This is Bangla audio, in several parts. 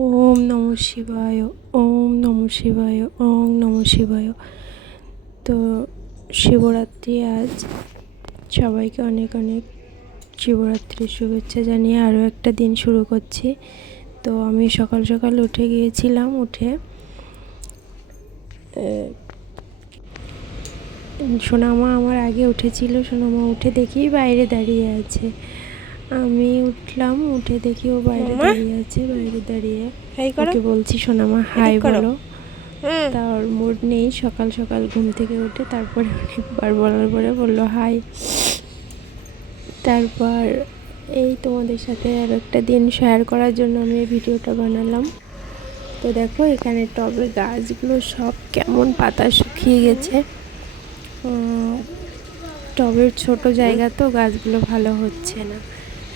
ওম নমঃ শিবায়। ওম নমঃ শিবায়। ওম নমঃ শিবায়। তো শিবরাত্রি আজ, সবাইকে অনেক অনেক শিবরাত্রির শুভেচ্ছা জানিয়ে আরও একটা দিন শুরু করছি। তো আমি সকাল সকাল উঠে গিয়েছিলাম। সোনামা আমার আগে উঠেছিল। সোনামা উঠে দেখি বাইরে দাঁড়িয়ে আছে। আমি উঠলাম, উঠে দেখি ও বাইরে দাঁড়িয়ে আছে। বাইরে দাঁড়িয়ে ওকে বলছি সোনামা হাই বলো। তার মুড নেই, সকাল সকাল ঘুম থেকে উঠে তারপরে অনেকবার বলার পরে বললো হাই। তারপর এই তোমাদের সাথে আর একটা দিন শেয়ার করার জন্য আমি এই ভিডিওটা বানালাম। তো দেখো এখানে টবে গাছগুলো সব কেমন পাতা শুকিয়ে গেছে। টবের ছোট জায়গা তো গাছগুলো ভালো হচ্ছে না।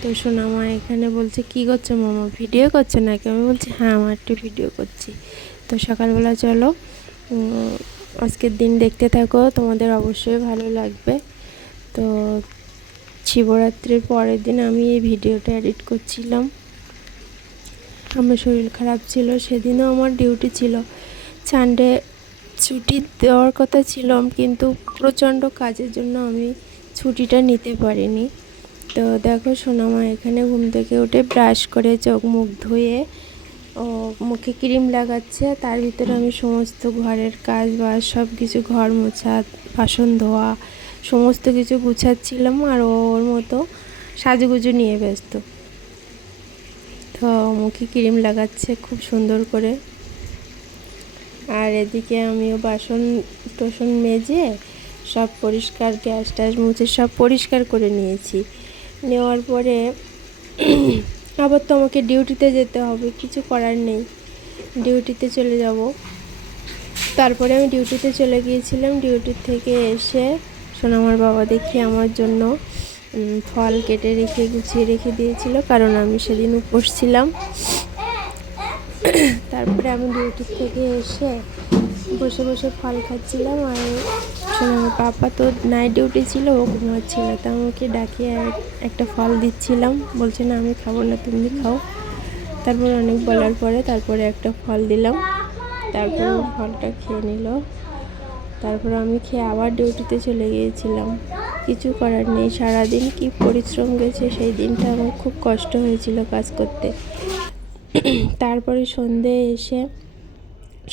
তো সোনামা এখানে বলছে কি করছো মামা, ভিডিও করছো নাকি? আমি বলছি হ্যাঁ আমার একটু ভিডিও করছি। তো সকালবেলা চলো আজকের দিন দেখতে থাকো, তোমাদের অবশ্যই ভালো লাগবে। তো শিবরাত্রির পরের দিন আমি এই ভিডিওটা এডিট করছিলাম। আমার শরীর খারাপ ছিল, সেদিনও আমার ডিউটি ছিল। সানডে ছুটি দেওয়ার কথা ছিল, কিন্তু প্রচণ্ড কাজের জন্য আমি ছুটিটা নিতে পারিনি। তো দেখো সোনামা এখানে ঘুম থেকে উঠে ব্রাশ করে চোখ মুখ ধুয়ে ও মুখে ক্রিম লাগাচ্ছে। তার ভিতরে আমি সমস্ত ঘরের কাজ বা সব কিছু, ঘর মোছা, বাসন ধোয়া, সমস্ত কিছু গুছাচ্ছিলাম। আর ওর মতো সাজুগুজু নিয়ে ব্যস্ত। তো মুখে ক্রিম লাগাচ্ছে খুব সুন্দর করে। আর এদিকে আমিও বাসন টোসন মেজে সব পরিষ্কার, গ্যাস ট্যাস মুছে সব পরিষ্কার করে নিয়েছি। নেওয়ার পরে আবার তো আমাকে ডিউটিতে যেতে হবে, কিছু করার নেই, ডিউটিতে চলে যাব। তারপরে আমি ডিউটিতে চলে গিয়েছিলাম। ডিউটির থেকে এসে সোনামার বাবা দেখি আমার জন্য ফল কেটে রেখে গুছিয়ে রেখে দিয়েছিল, কারণ আমি সেদিন উপোস ছিলাম। তারপরে আমি ডিউটির থেকে এসে বসে বসে ফল খাচ্ছিলাম। আর সোনামার পাপা তো নাইট ডিউটি ছিল, ও ঘুমাচ্ছিল। তা আমাকে ডাকিয়ে একটা ফল দিচ্ছিলাম, বলছে না আমি খাবো না, তুমি খাও। তারপর অনেক বলার পরে তারপরে একটা ফল দিলাম। তারপর ফলটা খেয়ে নিল। তারপর আমি খেয়ে আবার ডিউটিতে চলে গিয়েছিলাম। কিছু করার নেই, সারাদিন কি পরিশ্রম গেছে, সেই দিনটা আমার খুব কষ্ট হয়েছিল কাজ করতে। তারপরে সন্ধে এসে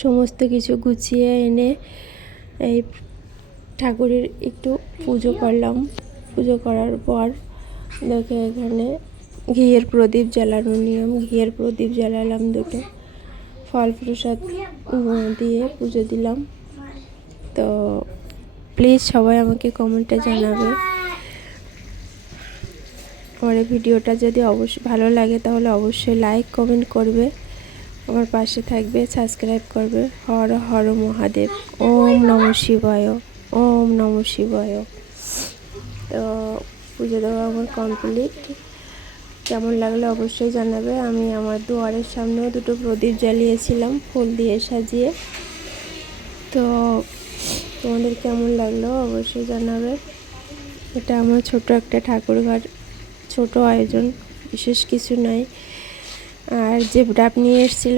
সমস্ত কিছু গুছিয়ে এনে এই ঠাকুরের একটু পুজো করলাম। পুজো করার পর দেখে এখানে ঘিয়ের প্রদীপ জ্বালানোর নিয়ম, ঘিয়ের প্রদীপ জ্বালালাম দুটো, ফল প্রসাদ দিয়ে পুজো দিলাম। তো প্লিজ সবাই আমাকে কমেন্টে জানাবে। আমার এই ভিডিওটা যদি অবশ্যই ভালো লাগে তাহলে অবশ্যই লাইক কমেন্ট করবে, আমার পাশে থাকবে, সাবস্ক্রাইব করবে। হর হর মহাদেব। ওম নমঃ শিবায়। ওম নমঃ শিবায়। তো পুজো দেওয়া আমার কমপ্লিট। কেমন লাগলো অবশ্যই জানাবে। আমি আমার দুয়ারের সামনেও দুটো প্রদীপ জ্বালিয়েছিলাম ফুল দিয়ে সাজিয়ে। তো তোমাদের কেমন লাগলো অবশ্যই জানাবে। এটা আমার ছোট একটা ঠাকুর ঘর, ছোট আয়োজন, বিশেষ কিছু নয়। আর যে ডাব নিয়ে এসেছিল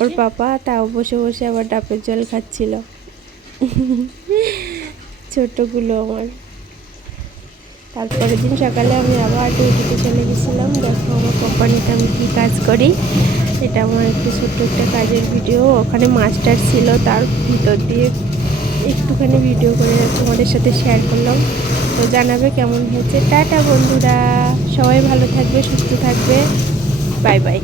ওর পাপা, তাও বসে বসে আবার ডাবের জল খাচ্ছিল। ছোটগুলো আমার। তারপরের দিন সকালে আমি আবার ডিউটিতে চলে গেছিলাম। দেখো আমার কোম্পানিতে আমি কী কাজ করি। এটা আমার একটু ছোট্ট একটা কাজের ভিডিও। ওখানে মাস্টার ছিল, তার ভিতর দিয়ে একটুখানি ভিডিও করে তোমাদের সাথে শেয়ার করলাম। তো জানাবে কেমন হয়েছে। টাটা বন্ধুরা, সবাই ভালো থাকবে, সুস্থ থাকবে। Bye bye.